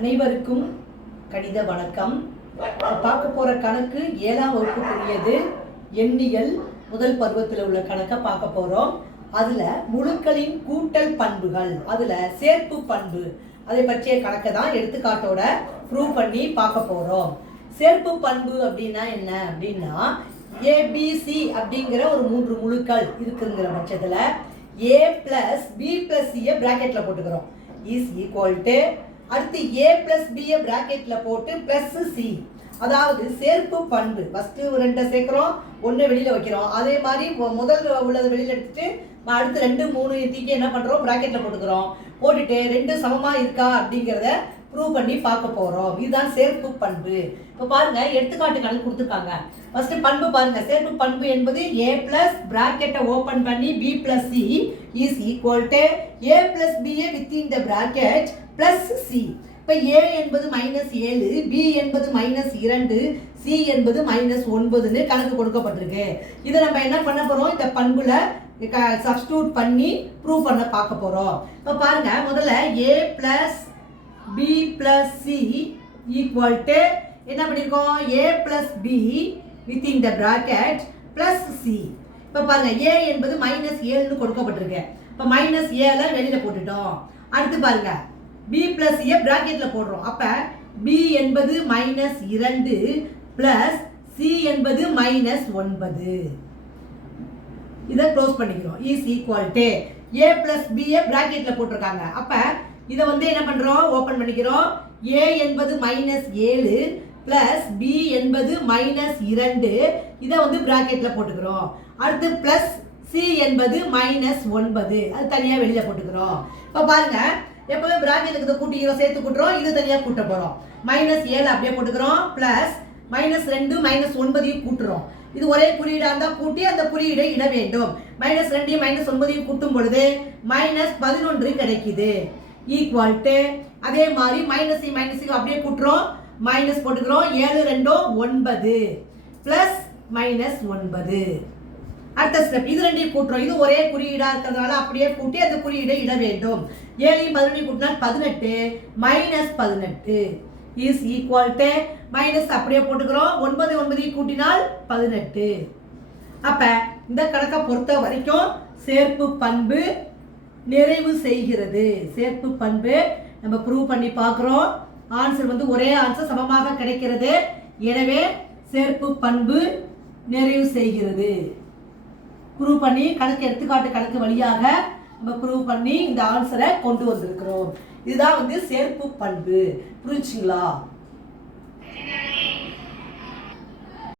அனைவருக்கும் கணித வணக்கம். பார்க்க போற கணக்கு ஏழாம் வகுப்புக்குரியது. எண்ணியல் முதல் பருவத்தில் உள்ள கணக்கை பார்க்க போறோம். அதுல முழுக்களின் கூட்டல் பண்புகள் அதுல சேர்ப்பு பண்பு அதை பற்றிய கணக்கை தான் எடுத்துக்காட்டோட ப்ரூவ் பண்ணி பார்க்க போறோம். சேர்ப்பு பண்பு அப்படின்னா என்ன அப்படின்னா ஏபிசி அப்படிங்கிற ஒரு மூன்று முழுக்கள் இருக்குங்கிற பட்சத்தில் ஏ ப்ளஸ் பி ப்ளஸ் சியை ப்ராக்கெட்டில் போட்டுக்கிறோம். இஸ் ஈக்குவல் டு அடுத்து ஏ பிளஸ் பியை பிராக்கெட்ல போட்டு பிளஸ் சி அதாவது சேர்ப்பு பண்பு. ஃபர்ஸ்ட் ரெண்டை சேர்க்கிறோம் ஒன்று வெளியில வைக்கிறோம். அதே மாதிரி முதல் உள்ளதை வெளியில எடுத்துட்டு அடுத்து ரெண்டு மூணு தீக்கி என்ன பண்றோம்? பிராக்கெட்ல போட்டுக்கிறோம். போட்டுட்டு ரெண்டு சமமா இருக்கா அப்படிங்கிறத ப்ரூவ் பண்ணி பார்க்க போகிறோம் இதுதான் சேர்ப்பு பண்பு. இப்போ பாருங்க எடுத்துக்காட்டு கணக்கு கொடுத்துருக்காங்க. ஃபர்ஸ்ட் பண்பு பாருங்க. சேர்ப்பு பண்பு என்பது ஏ பிளஸ் பிராக்கெட்டை ஓப்பன் பண்ணி B plus C is equal to A plus B A within the bracket plus C இப்போ ஏ என்பது மைனஸ் ஏழு பி என்பது மைனஸ் இரண்டு சி என்பது மைனஸ் ஒன்பதுன்னு கணக்கு கொடுக்கப்பட்டிருக்கு. இதை நம்ம என்ன பண்ண போகிறோம் இந்த பண்புல சப்ஸ்டியூட் பண்ணி ப்ரூவ் பண்ண பார்க்க போகிறோம் இப்போ பாருங்க முதல்ல A plus B plus C equal to என்ன பண்ணியிருக்கோம் A plus B within the bracket plus C இப்போ பாருங்கள் ஏ என்பது மைனஸ் ஏழுன்னு கொடுக்கப்பட்டிருக்கு. இப்போ மைனஸ் ஏல வெளியில் போட்டுட்டோம். அடுத்து பாருங்கள் பி பிளஸ் ஏ ப்ராக்கெட்டில் போடுறோம். அப்போ பி என்பது மைனஸ் இரண்டு பிளஸ் சி என்பது மைனஸ் ஒன்பது. இதை க்ளோஸ் பண்ணிக்கிறோம். Is equal to A plus B A ப்ராக்கெட்டில் போட்டிருக்காங்க. அப்போ இதை வந்து என்ன பண்ணுறோம் ஓப்பன் பண்ணிக்கிறோம். ஏ என்பது மைனஸ் ஏழு பிளஸ் பி என்பது மைனஸ் இரண்டு. இதை வந்து ப்ராக்கெட்டில் போட்டுக்கிறோம். அடுத்து ப்ளஸ் சி என்பது மைனஸ் ஒன்பது. அது தனியாக வெளியில் போட்டுக்கிறோம். இப்போ பாருங்கள் எப்போவே ப்ராக்கெட்டுக்கு இதை கூட்டிக்கிறோம் சேர்த்து கூட்டுறோம். இது தனியாக கூட்ட போகிறோம் மைனஸ் ஏழு அப்படியே போட்டுக்கிறோம். ப்ளஸ் மைனஸ் ரெண்டு மைனஸ் ஒன்பதையும் கூட்டுறோம். இது ஒரே குறியீடாக இருந்தால் கூட்டி அந்த குறியீடை இட வேண்டும். மைனஸ் ரெண்டையும் மைனஸ் ஒன்பதையும் கூட்டும் பொழுது மைனஸ் பதினொன்று கிடைக்குது. ஈக்குவல் டு அதே மாதிரி மைனஸ் மைனஸுக்கு அப்படியே கூட்டுறோம். மைனஸ் போட்டுக்கிறோம். ஏழு ரெண்டும் ஒன்பது. ப்ளஸ் மைனஸ் ஒன்பது. அடுத்த ஸ்டெப் இது ரெண்டையும் கூட்டுறோம். இது ஒரே குறியீடாக இருக்கிறதுனால அப்படியே கூட்டி அந்த குறியீடை இட வேண்டும். ஏழையும் பதினொன்றையும் கூட்டினால் பதினெட்டு. மைனஸ் பதினெட்டு இஸ் ஈக்குவல் டு மைனஸ் அப்படியே போட்டுக்கிறோம். ஒன்பது ஒன்பதையும் கூட்டினால் பதினெட்டு. அப்போ இந்த கணக்கை பொறுத்த வரைக்கும் சேர்ப்பு பண்பு நிறைவு செய்கிறது. சேர்ப்பு பண்பு நம்ம ப்ரூவ் பண்ணி பார்க்குறோம். ஆன்சர் வந்து ஒரே ஆன்சர் சமமாக கிடைக்கிறது. எனவே சேர்ப்பு பண்பு நிறைவு செய்கிறது. ப்ரூவ் பண்ணி கணக்கு எடுத்துக்காட்டு கணக்கு வழியாக நம்ம ப்ரூவ் பண்ணி இந்த ஆன்சரை கொண்டு வந்திருக்கிறோம். இதுதான் வந்து சேர்ப்பு பண்பு. புரிஞ்சுங்களா?